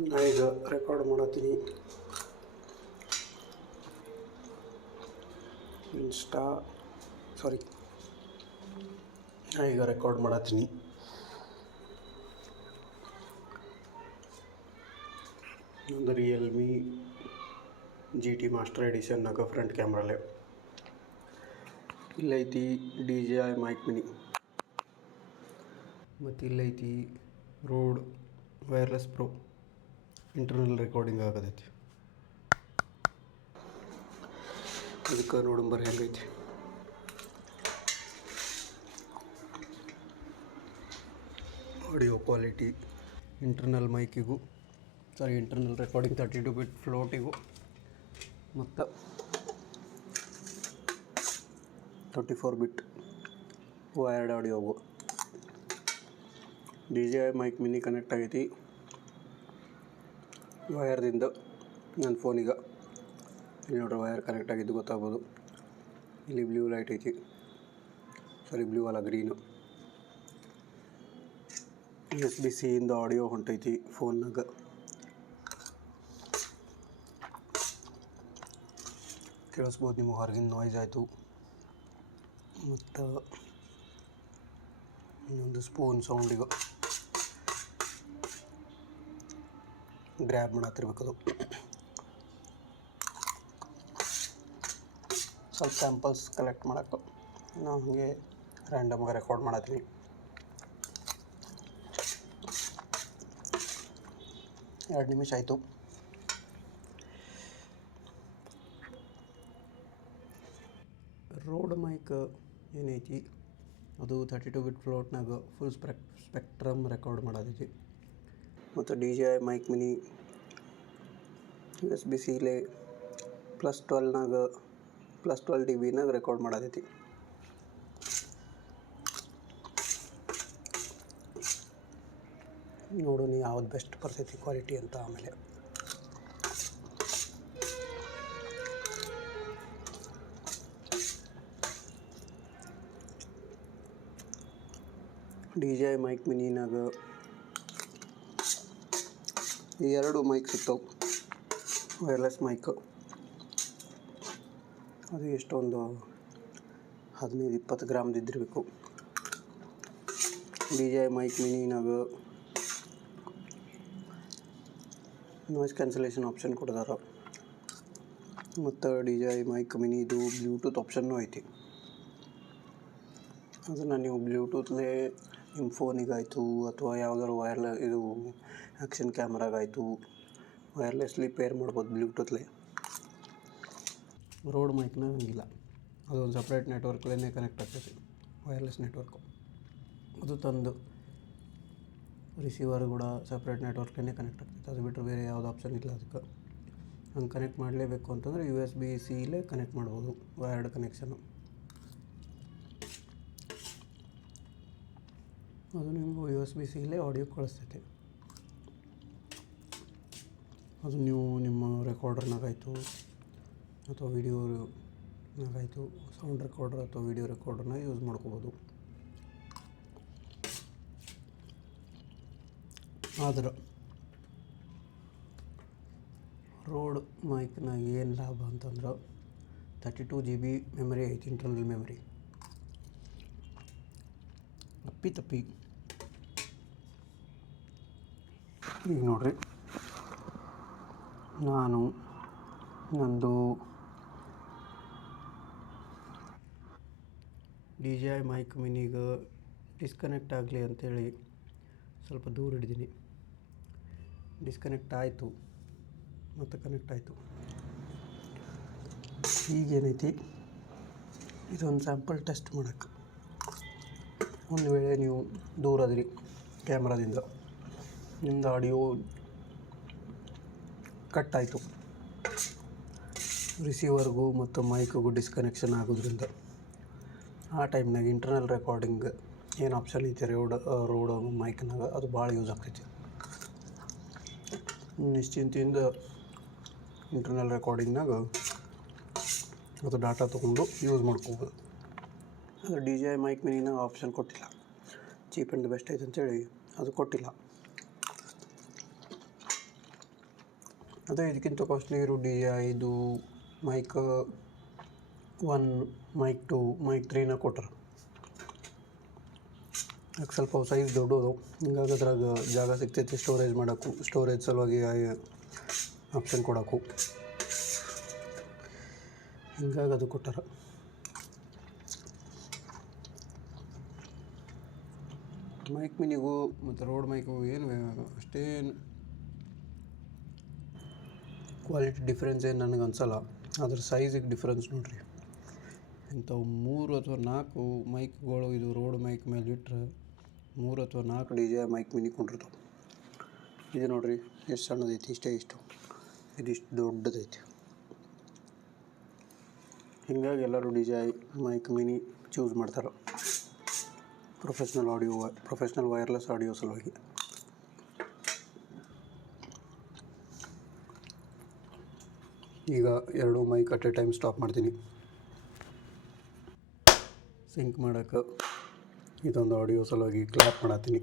ನಾ ಈಗ ರೆಕಾರ್ಡ್ ಮಾಡತ್ತೀನಿ. ನಾ ಈಗ ರೆಕಾರ್ಡ್ ಮಾಡತ್ತೀನಿ. ಒಂದು ರಿಯಲ್ಮಿ GT ಮಾಸ್ಟರ್ ಎಡಿಷನ್ನಾಗ ಫ್ರಂಟ್ ಕ್ಯಾಮ್ರಲ್ಲೇ ಇಲ್ಲೈತಿ DJI ಮೈಕ್ ಮಿನಿ ಮತ್ತು ಇಲ್ಲೈತಿ Rode wireless pro internal recording ಆಗತೈತಿ. ಅದಕ್ಕೆ ನೋಡಂಬರ್ ಹೆಂಗೈತಿ. Audio quality internal recording 32 bit ಫ್ಲೋಟಿಗೂ ಮತ್ತು 34 ಬಿಟ್ ವೈರ್ಡ್ ಆಡಿಯೋಗೂ DJI ಮೈಕ್ ಮಿನಿ ಕನೆಕ್ಟ್ ಆಗೈತಿ ವಯರ್ದಿಂದ ನನ್ನ ಫೋನಿಗೆ. ಇಲ್ಲಿ ನೋಡ್ರಿ ವಯರ್ ಕನೆಕ್ಟ್ ಆಗಿದ್ದು ಗೊತ್ತಾಗ್ಬೋದು. ಇಲ್ಲಿ ಬ್ಲೂ ಲೈಟ್ ಐತಿ, ಬ್ಲೂ ಅಲ್ಲ ಗ್ರೀನು. USB-C ಇಂದ ಆಡಿಯೋ ಹೊಂಟೈತಿ ಫೋನ್ನಾಗ. ಕೇಳಿಸ್ಬೋದು ನಿಮಗೆ ಹೊರಗಿನ ನಾಯ್ಸ್ ಆಯಿತು. ಮತ್ತು ಇನ್ನೊಂದು ಸ್ಪೂನ್ ಸೌಂಡಿಗೆ ಗ್ರ್ಯಾಬ್ ಮಾಡತ್ತಿರ್ಬೇಕದು. ಸ್ವಲ್ಪ ಸ್ಯಾಂಪಲ್ಸ್ ಕಲೆಕ್ಟ್ ಮಾಡಕ್ಕೆ ನಾವು ಹಾಗೆ ರ್ಯಾಂಡಮ್ಗೆ ರೆಕಾರ್ಡ್ ಮಾಡತ್ತೀನಿ. ಎರಡು ನಿಮಿಷ ಆಯಿತು. ರೋಡ್ ಮೈಕ್ ಏನೈತಿ ಅದು 32 ಬಿಟ್ ಫ್ಲೋಟ್ನಾಗ ಫುಲ್ ಸ್ಪೆಕ್ಟ್ರಮ್ ರೆಕಾರ್ಡ್ ಮಾಡತೈತಿ. ಮತ್ತು DJI ಮೈಕ್ ಮಿನಿ USB-Cಲೇ +12 dBನಾಗ ರೆಕಾರ್ಡ್ ಮಾಡತೈತಿ. ನೋಡೋಣ ಯಾವ್ದು ಬೆಸ್ಟ್ ಬರ್ತೈತಿ ಕ್ವಾಲಿಟಿ ಅಂತ. ಆಮೇಲೆ DJI ಮೈಕ್ ಮಿನಿನಾಗ ಈ ಎರಡು ಮೈಕ್ ಸಿಗ್ತಾವೆ. ವೈರ್ಲೆಸ್ ಮೈಕ್ ಅದು ಎಷ್ಟೊಂದು 15-20 ಗ್ರಾಮ್ದಿದ್ದಿರಬೇಕು. DJI ಮೈಕ್ ಮಿನಿನಾಗ ನಾಯ್ಸ್ ಕ್ಯಾನ್ಸಲೇಷನ್ ಆಪ್ಷನ್ ಕೊಡ್ತಾರೆ. ಮತ್ತು DJI ಮೈಕ್ ಮಿನಿದು ಬ್ಲೂಟೂತ್ ಆಪ್ಷನ್ನೂ ಐತಿ. ಅದನ್ನು ನೀವು ಬ್ಲೂಟೂತ್ಲೇ ನಿಮ್ಮ ಫೋನಿಗಾಯಿತು ಅಥವಾ ಯಾವ್ದಾದ್ರು ಇದು ಆ್ಯಕ್ಷನ್ ಕ್ಯಾಮ್ರಾಗಾಯಿತು ವೈರ್ಲೆಸ್ಲಿ ಪೇರ್ ಮಾಡ್ಬೋದು ಬ್ಲೂಟೂತ್ಲೇ. ರೋಡ್ ಮೈಕ್ನಾಗ ಹಂಗಿಲ್ಲ, ಅದೊಂದು ಸಪ್ರೇಟ್ ನೆಟ್ವರ್ಕ್ಲೇ ಕನೆಕ್ಟ್ ಆಗ್ತೈತಿ, ವೈರ್ಲೆಸ್ ನೆಟ್ವರ್ಕು. ಅದು ತಂದು ರಿಸೀವರ್ ಕೂಡ ಸಪ್ರೇಟ್ ನೆಟ್ವರ್ಕ್ಲೇ ಕನೆಕ್ಟ್ ಆಗ್ತೈತಿ. ಅದು ಬಿಟ್ಟರೆ ಬೇರೆ ಯಾವುದು ಆಪ್ಷನ್ ಇಲ್ಲ ಅದಕ್ಕೆ. ಹಂಗೆ ಕನೆಕ್ಟ್ ಮಾಡಲೇಬೇಕು ಅಂತಂದರೆ USB-Cಲೇ ಕನೆಕ್ಟ್ ಮಾಡ್ಬೋದು, ವೈರ್ಡ್ ಕನೆಕ್ಷನು. ಅದು ನಿಮ್ಗೆ USB-Cಲೇ ಆಡಿಯೋ ಕಳಿಸ್ತೈತಿ. ಅದು ನೀವು ನಿಮ್ಮ ರೆಕಾರ್ಡರ್ನಾಗಾಯಿತು ಅಥವಾ ವಿಡಿಯೋನಾಗಾಯಿತು, ಸೌಂಡ್ ರೆಕಾರ್ಡರ್ ಅಥವಾ ವಿಡಿಯೋ ರೆಕಾರ್ಡರ್ನ ಯೂಸ್ ಮಾಡ್ಕೋಬೋದು. ಆದ್ರೆ ರೋಡ್ ಮೈಕ್ನಾಗ ಏನು ಲಾಭ ಅಂತಂದ್ರೆ 32 GB ಮೆಮರಿ ಐತಿ, ಇಂಟರ್ನಲ್ ಮೆಮರಿ. ತಪ್ಪಿ ಈಗ ನೋಡ್ರಿ, ನಂದು DJI ಮೈಕ್ ಮಿನಿಗೆ ಡಿಸ್ಕನೆಕ್ಟ್ ಆಗಲಿ ಅಂಥೇಳಿ ಸ್ವಲ್ಪ ದೂರ ಹಿಡಿದೀನಿ. ಡಿಸ್ಕನೆಕ್ಟ್ ಆಯಿತು ಮತ್ತು ಕನೆಕ್ಟ್ ಆಯಿತು. ಈಗೇನೈತಿ, ಇದೊಂದು ಸ್ಯಾಂಪಲ್ ಟೆಸ್ಟ್ ಮಾಡೋಕ್ಕೆ. ಒಂದು ವೇಳೆ ನೀವು ದೂರ ಅದಿರಿ ಕ್ಯಾಮ್ರಾದಿಂದ, ನಿಮ್ಮದು ಆಡಿಯೋ ಕಟ್ ಆಯಿತು, ರಿಸೀವರ್ಗೂ ಮತ್ತು ಮೈಕ್ಗೂ ಡಿಸ್ಕನೆಕ್ಷನ್ ಆಗೋದ್ರಿಂದ ಆ ಟೈಮ್ನಾಗ ಇಂಟರ್ನಲ್ ರೆಕಾರ್ಡಿಂಗ್ ಏನು ಆಪ್ಷನ್ ಐತಿ ರೋಡ್ ಮೈಕ್ನಾಗ ಅದು ಭಾಳ ಯೂಸ್ ಆಗ್ತೈತಿ. ನಿಶ್ಚಿಂತೆಯಿಂದ ಇಂಟರ್ನಲ್ ರೆಕಾರ್ಡಿಂಗ್ನಾಗ ಅದು ಡಾಟಾ ತೊಗೊಂಡು ಯೂಸ್ ಮಾಡ್ಕೋಬೋದು. ಅದು DJI ಮೈಕ್ ಮಿನಿನಾಗ ಆಪ್ಷನ್ ಕೊಟ್ಟಿಲ್ಲ, ಚೀಪ್ ಆ್ಯಂಡ್ ಬೆಸ್ಟ್ ಐತೆ ಅಂತೇಳಿ ಅದು ಕೊಟ್ಟಿಲ್ಲ. ಅದೇ ಇದಕ್ಕಿಂತ ಕಾಸ್ಟ್ಲಿ ಇರೋ ಡಿ ಜೆ ಇದು ಮೈಕ್ 1 ಮೈಕ್ 2 ಮೈಕ್ 3ನ ಕೊಟ್ಟರು. ಯಾಕೆ ಸ್ವಲ್ಪ ಸೈಜ್ ದೊಡ್ಡದು, ಹಿಂಗಾಗಿ ಅದ್ರಾಗ ಜಾಗ ಸಿಗ್ತೈತಿ ಸ್ಟೋರೇಜ್ ಮಾಡೋಕ್ಕೂ, ಸ್ಟೋರೇಜ್ ಸಲುವಾಗಿ ಆಪ್ಷನ್ ಕೊಡೋಕ್ಕೂ, ಹಿಂಗಾಗಿ ಅದು ಕೊಟ್ಟಾರ. ಮೈಕ್ ಮಿನಿಗೂ ಮತ್ತು ರೋಡ್ ಮೈಕಿಗೂ ಏನು ಅಷ್ಟೇನು ಕ್ವಾಲಿಟಿ ಡಿಫ್ರೆನ್ಸ್ ಏನು ನನಗೆ ಅನ್ಸಲ್ಲ. ಅದ್ರ ಸೈಜಿಗೆ ಡಿಫ್ರೆನ್ಸ್ ನೋಡಿರಿ. ಇಂಥವು 3 ಅಥವಾ 4 ಮೈಕ್ಗಳು ಇದು ರೋಡ್ ಮೈಕ್ ಮೇಲೆ ಇಟ್ಟರೆ 3 ಅಥವಾ 4 ಡಿ ಜೆ ಮೈಕ್ ಮಿನಿ ಕೊಂಡಿರ್ತಾವೆ. ಇದು ನೋಡಿರಿ ಎಷ್ಟು ಸಣ್ಣದೈತಿ, ಇಷ್ಟು ಇದಿಷ್ಟು ದೊಡ್ಡದೈತಿ. ಹೀಗಾಗಿ ಎಲ್ಲರೂ D J mic mini choose ಮಾಡ್ತಾರೆ ಪ್ರೊಫೆಷ್ನಲ್ ವೈರ್ಲೆಸ್ ಆಡಿಯೋ ಸಲುವಾಗಿ. ಈಗ 2 mic at a time stop ಮಾಡ್ತೀನಿ. ಸಿಂಕ್ ಮಾಡೋಕ್ಕೆ ಇದೊಂದು ಆಡಿಯೋ ಸಲುವಾಗಿ ಕ್ಲಾಪ್ ಮಾಡತ್ತೀನಿ.